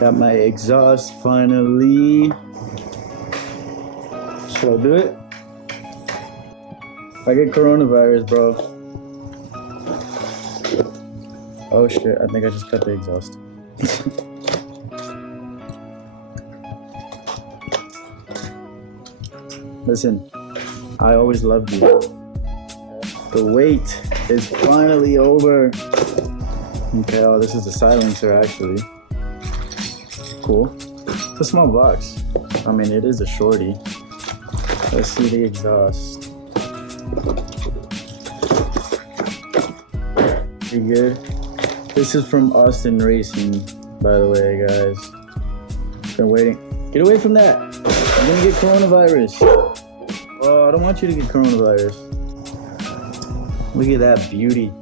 Got my exhaust finally. Should I do it? I get coronavirus, bro. Oh shit, I think I just cut the exhaust. Listen, I always loved you. The wait is finally over. Okay, oh, this is the silencer actually. Cool. It's a small box. I mean, it is a shorty. Let's see the exhaust. Pretty good. This is from Austin Racing, by the way, guys. Been waiting. Get away from that! I'm gonna get coronavirus. Oh, I don't want you to get coronavirus. Look at that beauty.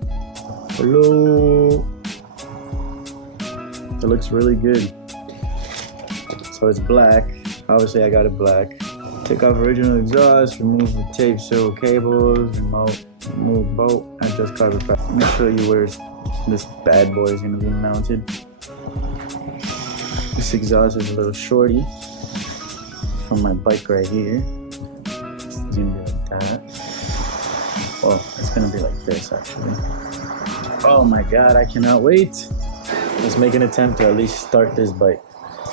Hello. It looks really good. So it's black. Obviously, I got it black. Take off original exhaust, remove the tape, seal cables, remove bolt, adjust carbon fiber. Let me show you where this bad boy is gonna be mounted. This exhaust is a little shorty from my bike right here. It's gonna be like that. Well, it's gonna be like this actually. Oh my god, I cannot wait. Let's make an attempt to at least start this bike.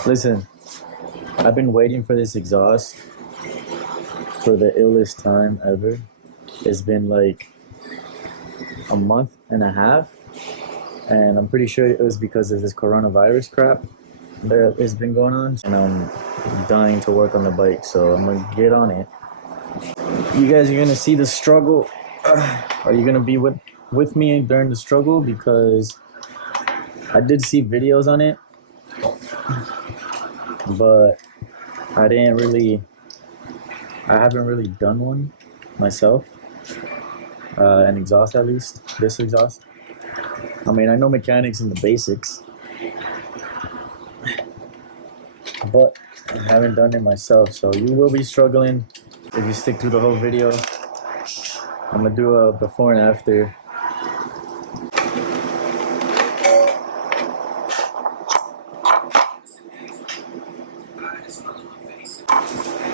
Listen, I've been waiting for this exhaust for the illest time ever. It's been like a month and a half, and I'm pretty sure it was because of this coronavirus crap that has been going on, and I'm dying to work on the bike, so I'm gonna get on it. You guys are gonna see the struggle. Are you gonna be with me during the struggle? Because I did see videos on it, but I haven't really done one myself. An exhaust, at least this exhaust. I mean, I know mechanics and the basics, but I haven't done it myself, so you will be struggling if you stick through the whole video. I'm gonna do a before and after.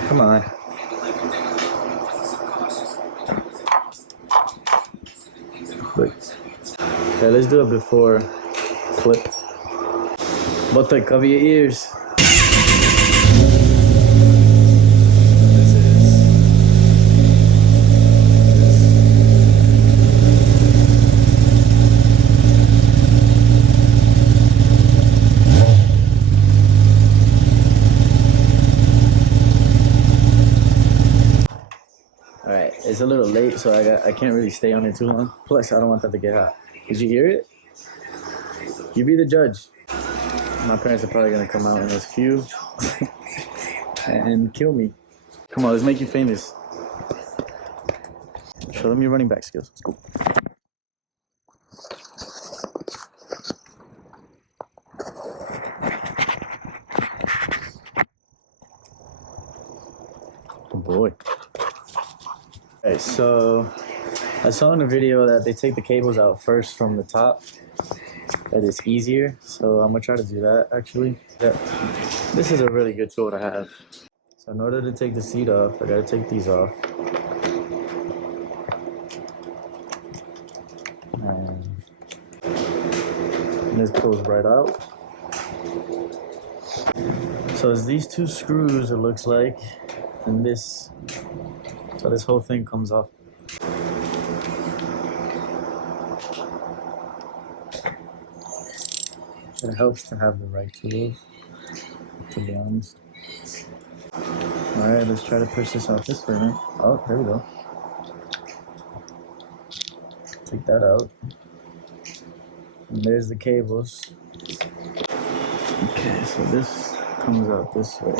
Come on. Wait. Okay, let's do a before clip. But cover your ears. Alright, it's a little late, so I can't really stay on it too long. Plus, I don't want that to get hot. Did you hear it? You be the judge. My parents are probably gonna come out in this queue and kill me. Come on, let's make you famous. Show them your running back skills. Let's go. Oh boy. Okay, so I saw in a video that they take the cables out first from the top. That is easier, so I'm gonna try to do that actually. Yeah. This is a really good tool to have. So in order to take the seat off, I gotta take these off. And this pulls right out. So it's these two screws, it looks like, and this. So this whole thing comes off. It helps to have the right tools, to be honest. Alright, let's try to push this out this way. Oh, there we go. Take that out. And there's the cables. Okay, so this comes out this way.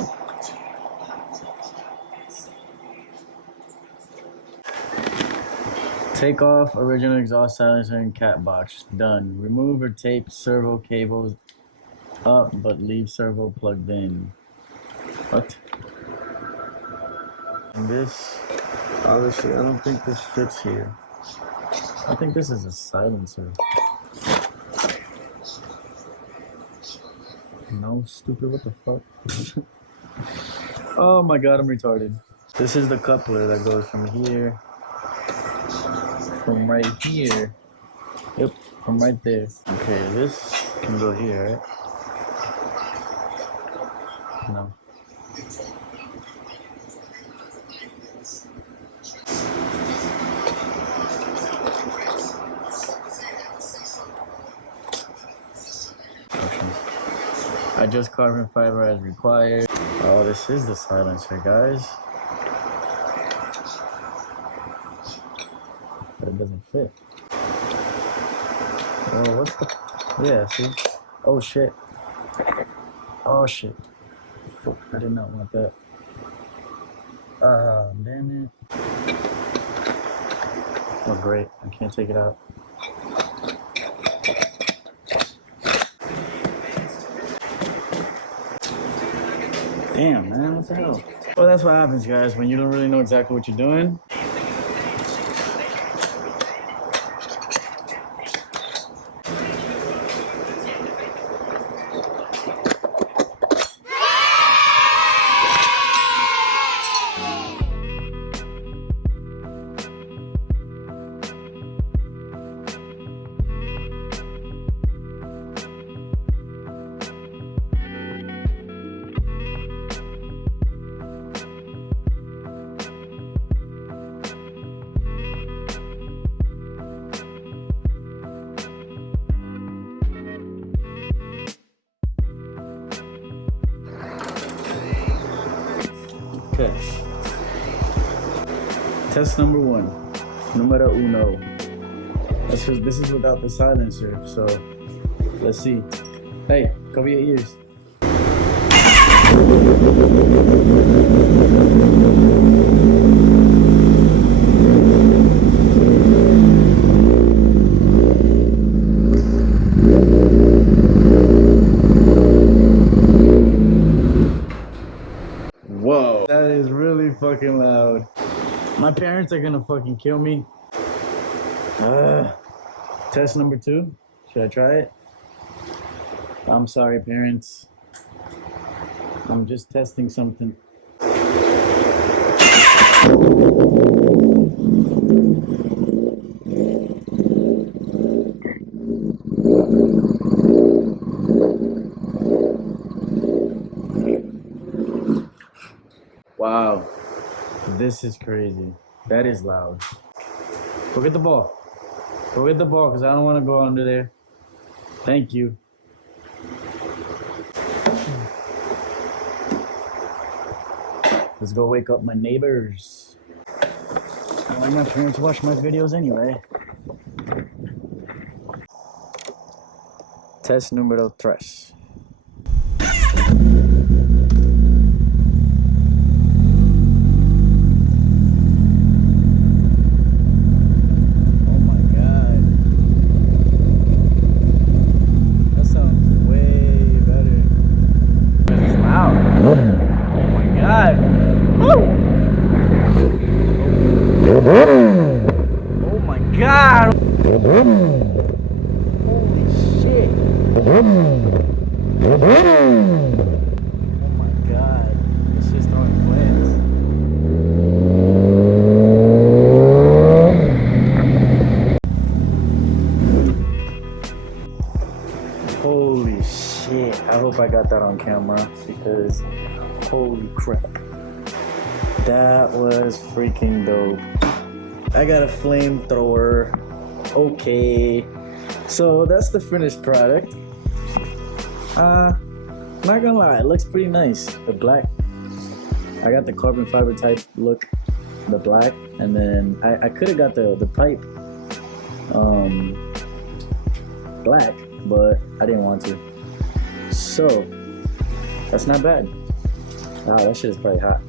Take off original exhaust silencer and cat box. Done. Remove or tape servo cables up, but leave servo plugged in. What? And this, obviously, I don't think this fits here. I think this is a silencer. No, stupid, what the fuck? Oh my god, I'm retarded. This is the coupler that goes from here, from right here. Yep, from right there. Okay, this can go here, right? No. Adjust carbon fiber as required. Oh, this is the silencer, guys. But it doesn't fit. Oh, what's the... Yeah, see? Oh, shit. Oh, shit. Fuck, I did not want that. Ah, damn it. Oh, great. I can't take it out. Damn, man, what the hell? Well, that's what happens, guys, when you don't really know exactly what you're doing. Okay. Test number 1. Numero uno. This is without the silencer, so let's see. Hey, cover your ears. Whoa, that is really fucking loud. My parents are gonna fucking kill me. Test number 2. Should I try it? I'm sorry, parents. I'm just testing something. Wow, this is crazy. That is loud. Go get the ball. Go get the ball, because I don't want to go under there. Thank you. Let's go wake up my neighbors. I like my parents watch my videos anyway. Test numero 3. Oh my god! Holy shit! Oh my god! It's just throwing flames. Holy shit! I hope I got that on camera because holy crap. That was freaking dope. I got a flamethrower. Okay. So that's the finished product. Not gonna lie, it looks pretty nice. The black. I got the carbon fiber type look, the black, and then I could have got the pipe black, but I didn't want to. So that's not bad. Wow, that shit is probably hot.